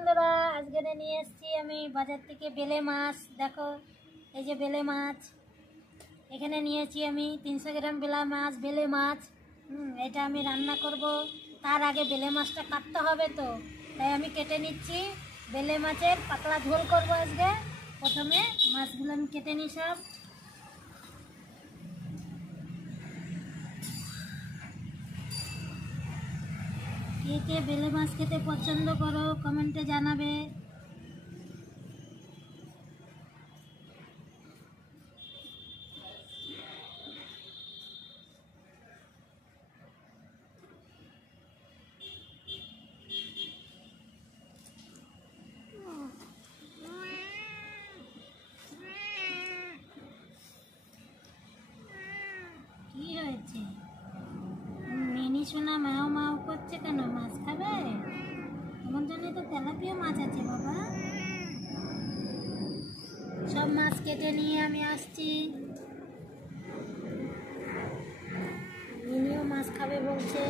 বন্ধুরা, আজকে নিয়ে এসেছি আমি বাজার থেকে বেলে মাছ। দেখো, এই যে বেলে মাছ এখানে নিয়েছি আমি 300 গ্রাম বেলে মাছ। এটা আমি রান্না করব। তার আগে বেলে মাছটা কাটতে হবে, তো তাই আমি কেটে নিচ্ছি। বেলে মাছের পাতলা ঝোল করব আজকে। প্রথমে মাছগুলো আমি কেটে নিই সব। কে কে বেলে মাছ খেতে পছন্দ করো কমেন্টে জানাবে। কি হয়েছে? মিনি সোনা মাও মাও করছে কেন? মাছ খাবে? তোমার জন্য তো তেলাপিয়া মাছ আছে বাবা। সব মাছ কেটে নিয়ে আমি আসছি। মিনিও মাছ খাবে বলছে।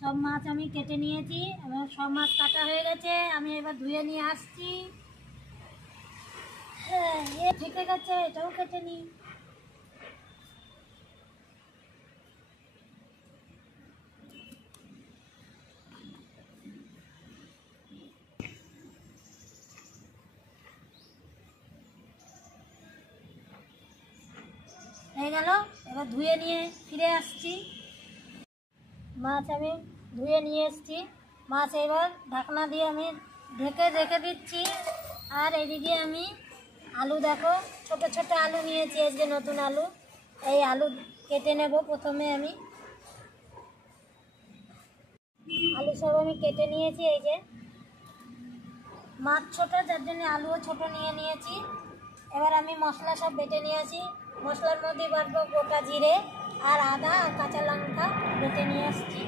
সব মাছ আমি কেটে নিয়েছি। আমার সব মাছ কাটা হয়ে গেছে। আমি এবার ধুয়ে নিয়ে আসছি। হ্যাঁ, এ থেকে গেছে, এটাও কেটে নিই। হয়ে গেল। এবার ধুয়ে নিয়ে ফিরে আসছি। মাছ আমি ধুয়ে নিয়ে এসেছি। মাছ এবার ঢাকনা দিয়ে আমি ঢেকে রেখে দিচ্ছি। আর এদিকে আমি আলু, দেখো ছোট ছোট আলু নিয়েছি, আজকে নতুন আলু। এই আলু কেটে নেব। প্রথমে আমি আলু সব আমি কেটে নিয়েছি। এই যে মাছ ছোট, যার জন্য আলুও ছোট নিয়ে নিয়েছি। এবার আমি মশলা সব বেটে নিয়েছি। মশলার মধ্যে বাটবো গোটা জিরে আর আদা আর কাঁচা লঙ্কা বেটে নিয়ে আসছি।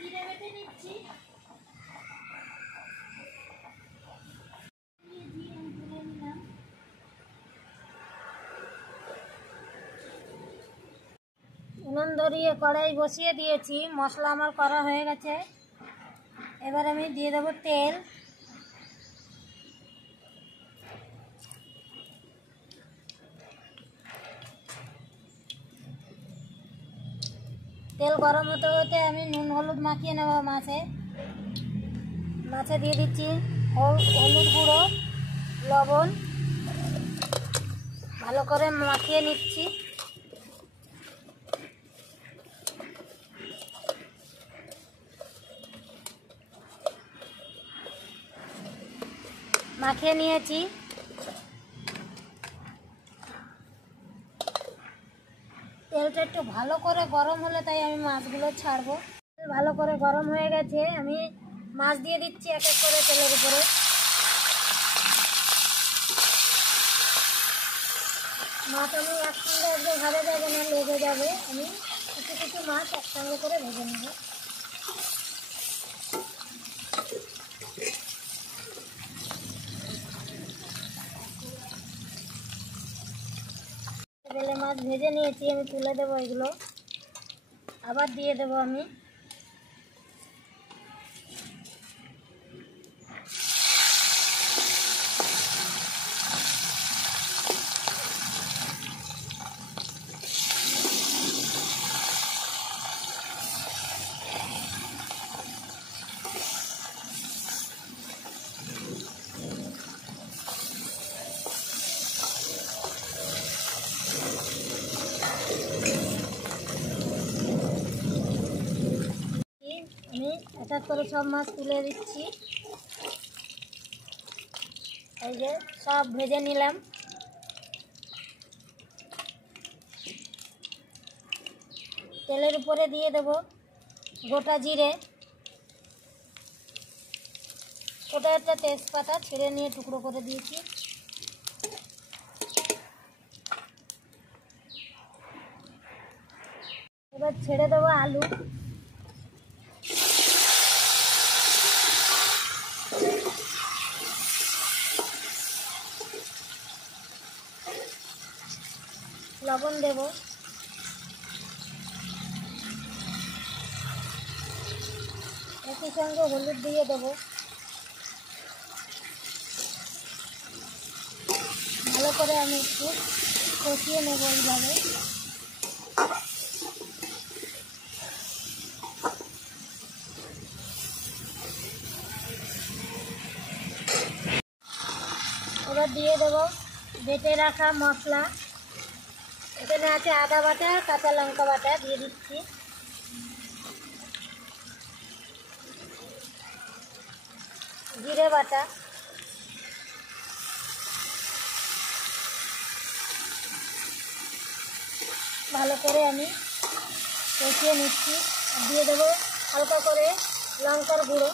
জিরে বেটে নিচ্ছি। উনুন ধরিয়ে কড়াই বসিয়ে দিয়েছি। মশলা আমার করা হয়ে গেছে। এবার আমি দিয়ে দেবো তেল। তেল গরম হতে হতে আমি নুন হলুদ মাখিয়ে নেব মাছে দিয়ে দিচ্ছি হলুদ গুঁড়ো, লবণ, ভালো করে মাখিয়ে নিচ্ছি। মাখিয়ে নিয়েছি। তেলটা একটু ভালো করে গরম হলে তাই আমি মাছগুলো ছাড়বো। ভালো করে গরম হয়ে গেছে। আমি মাছ দিয়ে দিচ্ছি এক এক করে তেলের উপরে। মাছ আমি একসঙ্গে একদম ভাজা যাবে না, লেগে যাবে। আমি কিছু কিছু মাছ একসঙ্গে করে ভেজে নেব। বেলে মাছ ভেজে নিয়েছি, আমি তুলে দেবো। এগুলো আবার দিয়ে দেবো আমি। আমি এক এক করে সব মাছ তুলে দিচ্ছি। এই যে সব ভেজে নিলাম। তেলের উপরে দিয়ে দেব গোটা জিরে, ওটা একটা তেজপাতা ছিঁড়ে নিয়ে টুকরো করে দিয়েছি। এবার ছেড়ে দেবো আলু। লবণ দেব, একই সঙ্গে হলুদ দিয়ে দেবো। ভালো করে আমি একটু কষিয়ে নেব এইভাবে। এবার দিয়ে দেবো বেটে রাখা মশলা। এখানে আছে আদা বাটা, কাঁচা লঙ্কা বাটা দিয়ে দিচ্ছি। জিরে বাটা, ভালো করে আমি কষিয়ে নিচ্ছি। দিয়ে দেবো হালকা করে লঙ্কার গুঁড়ো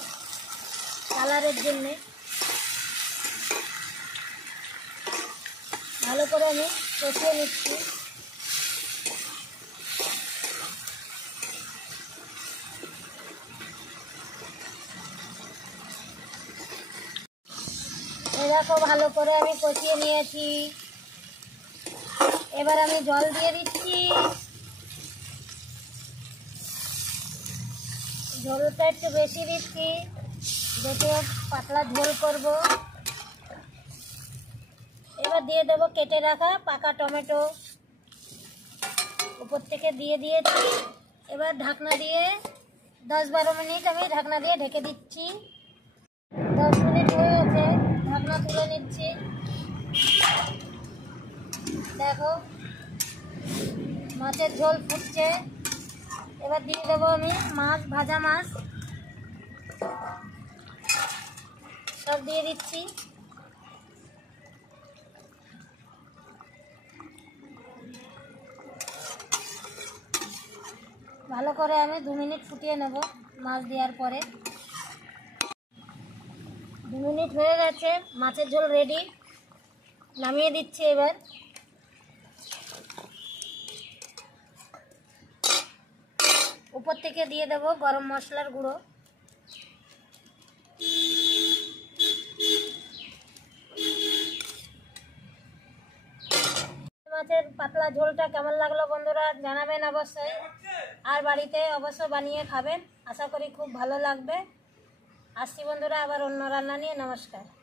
কালারের জন্যে। ভালো করে আমি কষিয়ে নিচ্ছি। এই দেখো ভালো করে আমি কষিয়ে নিয়েছি। এবার আমি জল দিয়ে দিচ্ছি। ঝোলটা একটু বেশি দিচ্ছি, যেহেতু পাতলা ঝোল করব। এবার দিয়ে দেবো কেটে রাখা পাকা টমেটো, উপর থেকে দিয়ে দিয়েছি। এবার ঢাকনা দিয়ে 10-12 মিনিট আমি ঢাকনা দিয়ে ঢেকে দিচ্ছি। 10 মিনিট হয়ে গেছে, ঢাকনা তুলে নিচ্ছি। দেখো মাছের ঝোল ফুটছে। এবার দিয়ে দেবো আমি মাছ, ভাজা মাছ সব দিয়ে দিচ্ছি। ভালো করে আমি 2 মিনিট ফুটিয়ে নেব মাছ দেওয়ার পরে। 2 মিনিট হয়ে গেছে, মাছের ঝোল রেডি। নামিয়ে দিচ্ছি। এবার উপর থেকে দিয়ে দেবো গরম মশলার গুঁড়ো। মাছের পাতলা ঝোলটা কেমন লাগলো বন্ধুরা জানাবেন অবশ্যই, আর বাড়িতে অবশ্য বানিয়ে খাবেন। আশা করি খুব ভালো লাগবে। আসছি বন্ধুরা আবার অন্য রান্না নিয়ে। নমস্কার।